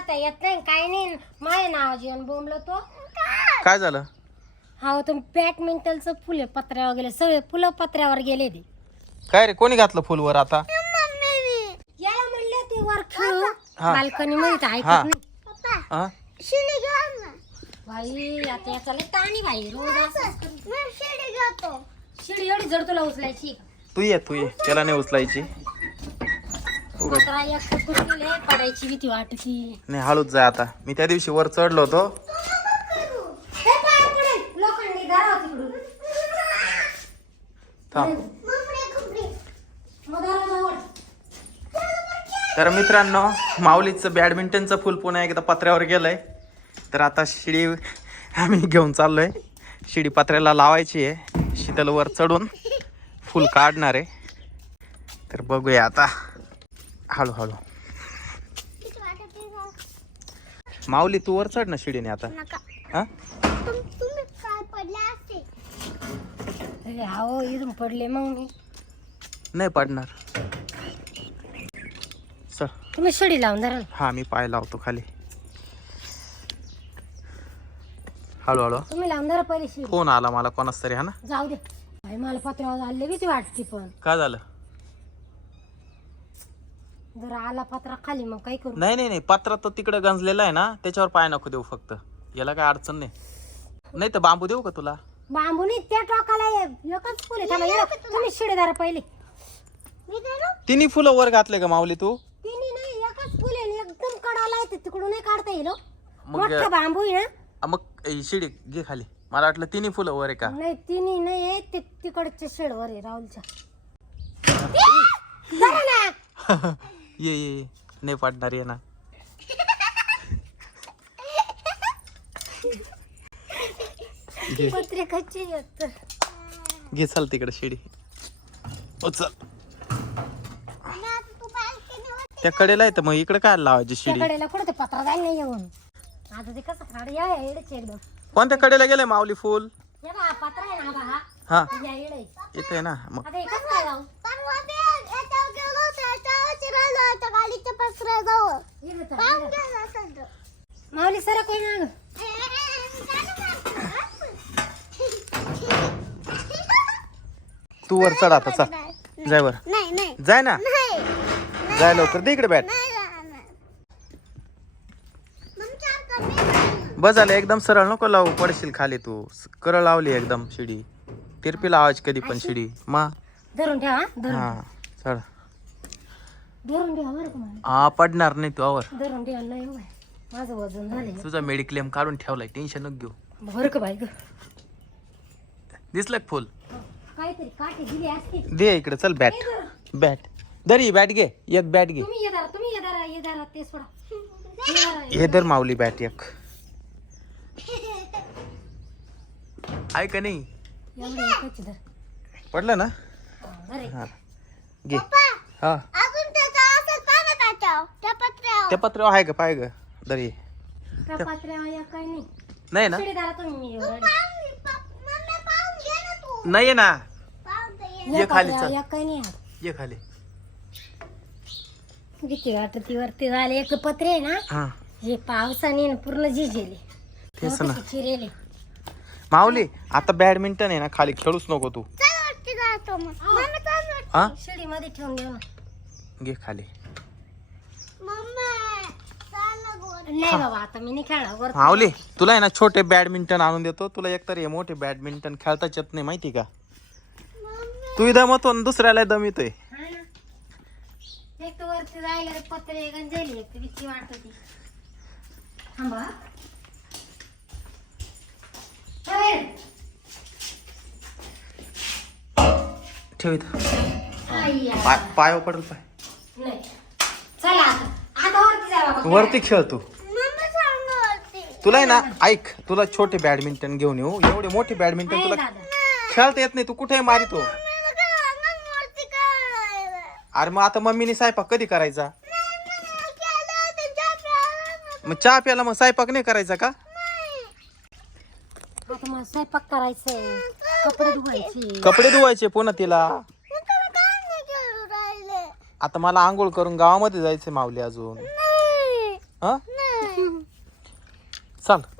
पाहता येत नाही काय नाही. नावाची आणि बोंबलो तो. काय झालं? हा तो बॅडमिंटनचं फुले पत्र्यावर गेले सगळे फुलं पत्र्यावर गेले ते. काय रे कोणी घातलं फुलवर आता? याला म्हणले ते वर खेळू हा. बाल्कनी मध्ये तर हा. ऐकत नाही हा भाई आता याचा लय ताणी भाई रोज असंच करतो. शिडी एवढी जड तुला उचलायची तू ये तू ये. त्याला नाही उचलायची. पत्रा एक फुटून गेले पडायची भीती वाटती. नाही हळूच जाय आता. मी त्या दिवशी वर चढलो होतो. हे पाय पडेल. लोखंडी दारा तिकडून. थांब. मग दाराजवळ. तर मित्रांनो माऊलीचं बॅडमिंटनचं फुल पुन्हा एकदा पत्र्यावर गेलंय. तर आता शिडी आम्ही घेऊन चाललोय. शिडी पत्र्याला लावायची आहे. शीतलवर चढून फुल काढणार आहे. तर बघूया आता. हळूहळू माऊली तू वर चढ ना शिडीने आता. हा? अहो इथून पडले मग मी. नाही पडणार. चल. तुम्ही शिडी लावून धरा. हा मी पाय लावतो खाली. हळूहळू तुम्ही लावून धरा पहिले शिडी. फोन आला मला कोणाच तरी हा ना? जाऊ दे. भाई मला पत्र्यावर आले भीती वाटते पण. काय झालं? जर आला पत्रा खाली मग काय करू? नाही नाही नाही. पत्रा तो तिकडे गंजलेला आहे ना त्याच्यावर पाय नको देऊ फक्त. याला काय अडचण नाही. नाही तर बांबू देऊ का तुला? बांबू नाही त्या टोकाला एक- एकच फुल आहे. थांबा, एवढं- तुम्ही शिडी धरा पहिले तिन्ही फुलं वर घातले का माऊली तू? तिन्ही नाही एकच फुल एकदम कडाला येते तिकडून नाही काढता येईल हो. मग मोठा बांबू आहे ना. मग ए, शिडी घे खाली. मला वाटलं तिन्ही फुलं वर आहे का? नाही तिन्ही नाही आहे. ते तिकडच्या शेडवर आहे राहुलच्या. धरा ना! ये ये ये. नाही पडणार ये ना. घे. पत्रिकाची आहेत. घे चल तिकडे शिडी. ओ चल. त्या कडेला तर मग इकडे काय लावायची शिडी? कडेला कुठं ते पत्रा जाईल नाही येऊन. आता ते कसं काढ या येडच एकदम. कोणत्या कडेला गेलंय माऊली फुल? हे बा पत्रा आहे ना बा हा हा. या येड. आहे. येते ना मग. आता हे कसं काय लावू? इकडे तर, इकडे. माऊली सर कोण ना तू वर चढ आता चल जाय वर नाही नाही जाय ना जाय लवकर दे इकडे बॅट बस झालं एकदम सरळ नको लावू पडशील खाली तू करळ लावली एकदम शिडी तिरपी लावायची कधी पण शिडी मा धरून ठेवा हा, धरून हा चढ धरून ठेवा बरं का मला. हा पडणार नाही तू आवर. धरून ठेवा नाही हो बाई. माझं वजन झालंय. तुझा मेडिक्लेम काढून ठेवलाय टेन्शन नको घेऊ. बरं का बाई ग? दिसलं का फुल? काहीतरी काठी दिली असती. दे इकडे चल बॅट बॅट दरी बॅट घे. एक बॅट घे. तुम्ही ये तुम्ही ते सोडा. दारा. हे दर माऊली बॅट एक. आहे का नाही? एवढं एकच धर. पडलं ना? हा. हा. घे. हा अजून त्याचा असं पानं काढावं त्या पत्र्यावर त्या पत्रावर आहे का पाय ग दरी. त्या पात्र्यावर या नाही. नाही ना? तुम्ही मी एवढं. ना तू नाही ना? पाहून दे ये. खाली पात्र्यावर चल. या काही नाही आहे. ये खाली. भीती वाटत वरती झाले. एक पत्रे आहे ना हा. हे पावसाने ना पूर्ण झिजेले. तेच ना. चिरेले. माऊली आता बॅडमिंटन आहे ना खाली खेळूच नको तू. हा? शिडी मध्ये ठेवून देऊ ना. घे खाली मम्मी चल ना गोड. नाही बाबा आता मी नाही खेळणार वर माऊली तुला आहे ना छोटे बॅडमिंटन आणून देतो. तुला एकतर हे मोठे बॅडमिंटन खेळताच येत नाही माहिती का? तू दमतो आणि दुसऱ्याला दमितोय. हा ना. एक तर वरती जायला रे पत्रे गंजली एक तर भीती वाटत. होती थांबा चल. ठेव इथं. आय्या. पाय पायावर पडल पाय. नाही. चला आता. आता वरती जा बाबा. वरती खेळ तू. तुला आहे ना ऐक तुला छोटे बॅडमिंटन घेऊन येऊ. एवढे मोठे बॅडमिंटन तुला खेळता येत नाही तू कुठे मारितो अरे मग आता मम्मीने स्वयंपाक कधी करायचा? मग चहा प्यायला मग स्वयंपाक नाही करायचा का? नाही. आता मला स्वयंपाक करायचंय. कपडे धुवायचे. कपडे धुवायचे पुन्हा तिला? आता मला आंघोळ करून गावामध्ये जायचं माऊली अजून. हा? नाही चल